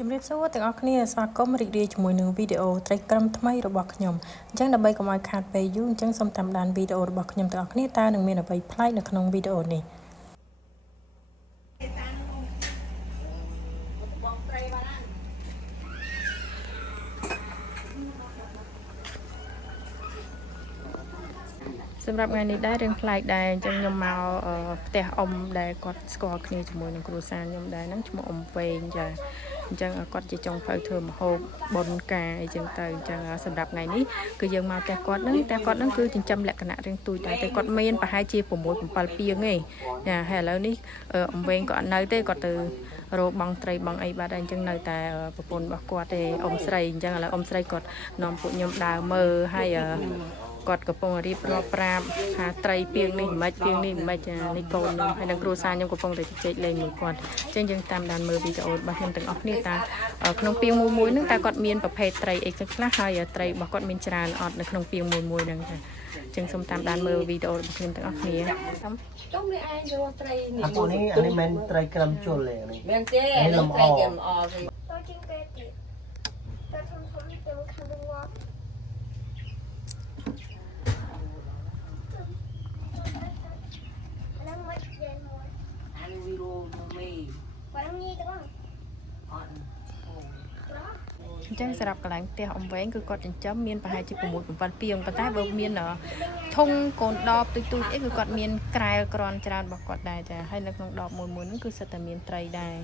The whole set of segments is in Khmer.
ជំរាបសួរទាំងអស់គ្នាស្វាគមន៍រីករាយជាមួយនឹងវីដេអូត្រីក្រឹមថ្មីរបស់ខ្ញុំអញ្ចឹងដើម្បីកុំឲ្យខាតពេលយូរអញ្ចឹងសូមតាមដានវីដេអូរបស់ខ្ញុំទាំងអស់គ្នាតើនឹងមានអ្វីប្លែកនៅក្នុងវីដេអូនេះសម្រាប់ថ្ងៃនេះដែររឿងប្លែកដែរអញ្ចឹងខ្ញុំមកផ្ទះអ៊ំដែលគាត់ស្គាល់គ្នាជាមួយនឹងគ្រួសារខ្ញុំដែរហ្នឹងឈ្មោះអ៊ំវែងចាអញ្ចឹងគាត់ជាចុងភៅធ្វើម្ហូបបុណ្យការអីចឹងទៅអញ្ចឹងសម្រាប់ថ្ងៃនេះគឺយើងមកផ្ទះគាត់ហ្នឹងគឺចិញ្ចឹមលក្ខណៈរៀងទូចដែរតែគាត់មានប្រហែលជា6 7ពាងឯងចាហើយឥឡូវនេះអ៊ំវែងគាត់អត់នៅទេគាត់ទៅរោបងត្រីបងអីបាត់ហើយអញ្ចឹងនៅតែប្រពន្ធរបស់គាត់ទេអ៊ំស្រីអញ្ចឹងឥឡូវអ៊ំស្រីគាត់នាំពួកខ្ញុំដើរមើលហើយគាត់កំពុងរៀបរាប់ប្រាប់ថាត្រីពីងនេះមិនពីងនេះមិននេះកូនខ្ញុំហើយនឹងគ្រួសារខ្ញុំកំពុងតែជជែកលេងមួយគាត់អញ្ចឹងយើងតាមដានមើលវីដេអូរបស់ខ្ញុំទាំងអស់គ្នាតាក្នុងពីងមួយហ្នឹងតើគាត់មានប្រភេទត្រីអីខ្លះហើយត្រីរបស់គាត់មានច្រើនអត់នៅក្នុងពីងមួយហ្នឹងចាអញ្ចឹងសូមតាមដានមើលវីដេអូរបស់ខ្ញុំទាំងអស់គ្នាចុំនេះឯងយកត្រីនេះអាពួកនេះអានេះមិនត្រីក្លឹមជុលទេនេះមែនទេអានេះត្រីគេមិនអគេតើជាងគេទៀតតើធំទៅខាងវត្តហ្នឹងមកយាយមួយអានេះវីរ៉ូមេបងញីទៅបងអត់អញ្ចឹងសម្រាប់កន្លែងផ្ទះអ៊ំវែងគឺគាត់ចិញ្ចឹមមានប្រហែលជា6 7ពាងប៉ុន្តែបើមានធុងកូនដបទូចអីគឺគាត់មានក្រែលក្រាន់ច្រើនរបស់គាត់ដែរចាហើយនៅក្នុងដបមួយហ្នឹងគឺសិតតែមានត្រីដែរ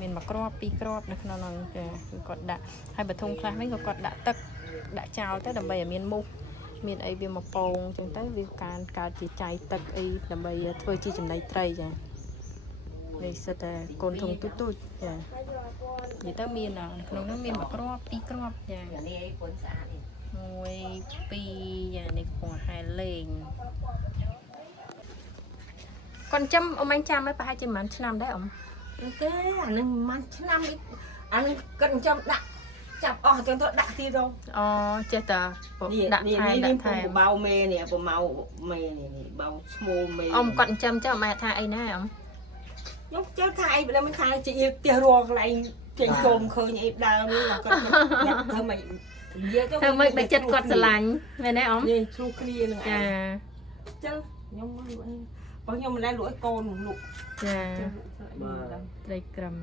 មានមួយគ្រាប់ពីរគ្រាប់នៅក្នុងហ្នឹងចាគឺគាត់ដាក់ហើយបើធុងខ្លះវិញក៏គាត់ដាក់ទឹកដាក់ចោលទៅដើម្បីឲ្យមានមូសមានអីវាមកពងអញ្ចឹងទៅវាកើតជាចៃទឹកអីដើម្បីធ្វើជាចំណីត្រីចានេះសិតតែកូនធុងទូចចានិយាយទៅមានក្នុងនោះមានមួយគ្រាប់ពីរគ្រាប់ចាអានេះអីពុនស្អាតនេះ1 2យ៉ានេះពងហែលលេងគាត់ចាំអ៊ំអញចាំឲ្យប្រហែលជាប្រហែលឆ្នាំដែរអ៊ំទេអានេះមិនឆ្នាំនេះអានេះគាត់ចាំដាក់ចាប់អស់ចឹងទៅដាក់ទីទៅអូចេះតាដាក់ថែដាក់ថែបៅមេនេះប្រម៉ៅមេនេះបៅឈ្មោលមេអ៊ំគាត់ចាំចុះម៉ែថាអីណាអ៊ំខ្ញុំជឿថាអីមិនថាជាផ្ទះរងកន្លែងចេញជុំឃើញអីដើមនេះគាត់ធ្វើមិននិយាយទៅធ្វើមិនតែចិត្តគាត់ស្រឡាញ់មែនទេអ៊ំនេះឆ្លុះគ្នានឹងចាចឹងខ្ញុំមកលក់អីបើខ្ញុំមិនដែលលក់ឲ្យកូនលក់ចាត្រីក្រឹម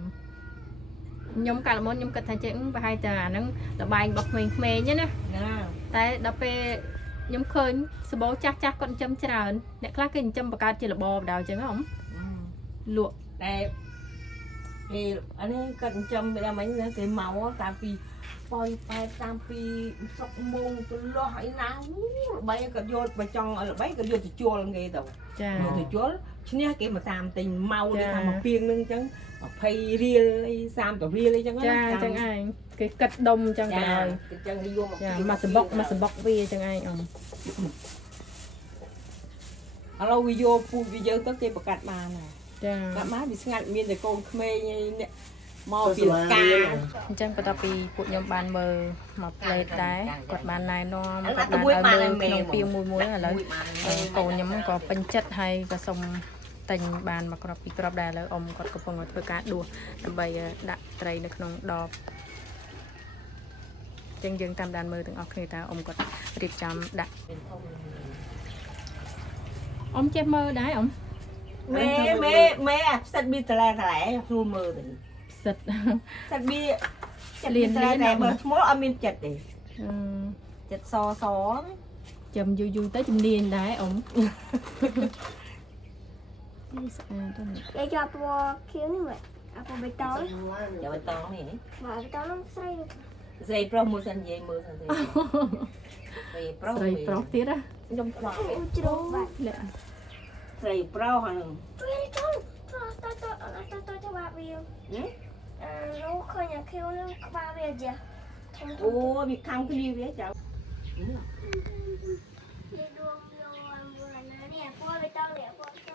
ខ្ញុំកាលមុនខ្ញុំគិតថាចេះប្រហែលតែអាហ្នឹងលបែងរបស់ក្មេងៗណាតែដល់ពេលខ្ញុំឃើញសបោចាស់គាត់ចិញ្ចឹមច្រើនអ្នកខ្លះគេចិញ្ចឹមបង្កើតជាលបបដៅអញ្ចឹងហ៎អ៊ំលក់តែគេអានេះគាត់ចិញ្ចឹមពេលមិញគេមកតាមពីប៉ោយប៉ែតាមពីសុកមុងទៅលាស់អីណាល្បីគាត់យកបើចង់ល្បីគាត់យកទៅជួលគេទៅចាយកទៅជួលឈ្នះគេមកតាមទិញម៉ៅនេះថាមកពីងនឹងអញ្ចឹង20រៀលអី30រៀលអីចឹងណាចាអញ្ចឹងឯងគេគិតដុំអញ្ចឹងទៅហើយអញ្ចឹងគេយកមកចាមកសបុកវាអញ្ចឹងឯងអ៊ំឥឡូវវាយកពូជវាយើងទៅគេប្រកាសបានហើយចាកាត់មកវាស្ងាត់មានតែកូនក្មេងឯនេះមកពីកាអញ្ចឹងបន្ទាប់ពីពួកខ្ញុំបានមើលមកផ្លេតដែរគាត់បានណែនាំគាត់បានឲ្យមើលក្នុងពីមួយឥឡូវកូនខ្ញុំក៏ពេញចិត្តហើយក៏សុំទិញបានមកគ្រាប់ពីរគ្រាប់ដែរឥឡូវអ៊ំគាត់កំពុងធ្វើការដួសដើម្បីដាក់ត្រីនៅក្នុងដបអញ្ចឹងយើងតាមដានមើលទាំងអស់គ្នាតើអ៊ំគាត់រៀបចំដាក់អ៊ំចេះមើលដែរអ៊ំមេអាផ្សិតប៊ីតឡែស្រួលមើលទៅផ្សិតប៊ីចិត្តលៀនតែបើឈ្មោះអត់មានចិត្តទេចិត្តសចាំយូរទៅជំនាញដែរអ៊ំនេះស្អាតណាស់គេយកពណ៌ខៀវនេះមកអាពណ៌បៃតងយកបៃតងនេះបាទបៃតងនោះស្រីប្រុសមួយសិននិយាយមើលសិនទេស្រីប្រុសទៀតណាខ្ញុំខ្វល់ជ្រុំបាទលាក់ស្រីប្រុសហ្នឹងជួយចូលទៅបាក់វាលោកឃើញអាខៀវនឹងក្បាលវាចាអូវាខំគ្នាវាចៅវាដួងយកអាណានេះពណ៌បៃតងនេះពណ៌នេះ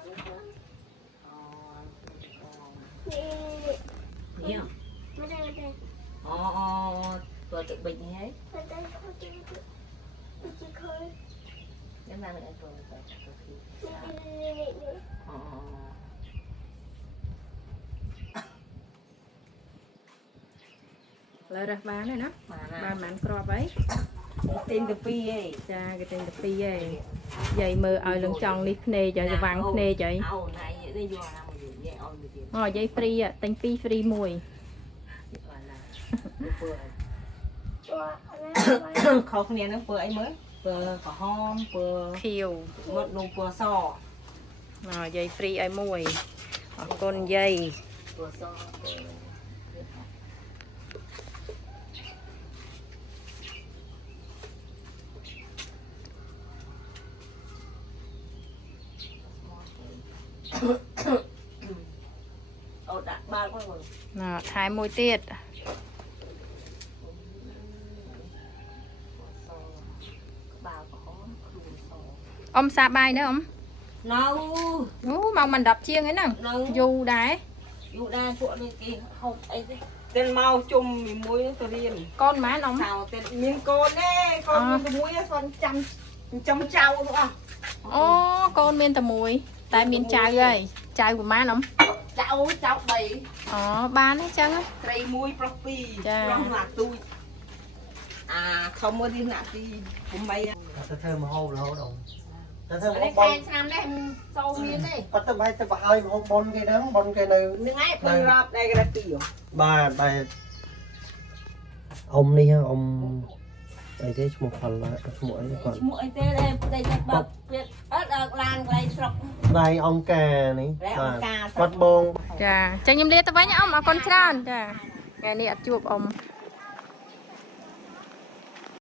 នេះមិនទេตัวตึกbình hayមិនទេគាត់ជិះឃើញចាំណានឹងตัวទៅ Lời ra bán này nó. Mà Bán mặn crop ấy. tên từ pi ấy. Cha cái tên là Pi ấy. Vậy mơ ở lưng tròn đi nê cho vàng nê vậy. Âu này đây vô làm gì vậy ôi gì. Ngồi dây free ạ, tên Pi free mùi. Không nghe nó vừa ấy mới. Vừa có hom, vừa Khiêu. một nụ vừa sò. Ngồi dây free ấy mùi. Con dây. Vừa sò. Đã ba con rồi. Nào, thái mùi tiết. Ông xa bài nữa không? Nâu. Mong mình đập chiêng ấy nè. Dù đá. Dù đá chỗ này kì không ấy thế. Tên mau chung mình muối nó riêng. Con má nóng. Sao tên miếng con nè, con miếng muối con trăm trâu nữa à. Ô, con miên tà mùi. Tại miên chai rồi. Chai của má nóng. Cháu bầy. Bán hết chăng á. Cây muối propi. Chà. Rong lạc tôi. À không có đi lạc thì cũng bay. Ta thơ mà hô là hô đồng. Ta thơ mà Đây hô bon. khai xem đây sâu miếng đây. Bắt ta bay ta bay mà hô bon cái đó, bon cái này. Nương ấy phân rạp đây cái là kiểu. Bà ông đi ha, ông ấy thế một phần là một ấy còn. Mũi tê đây cái bậc biết ớt lan đây sọc. Đây ông cà này. Đây ông cà. Bắt bon. Chà, chẳng nhầm liệt tao với nhau ông, con tràn. Chà, ngày này chuộc ông.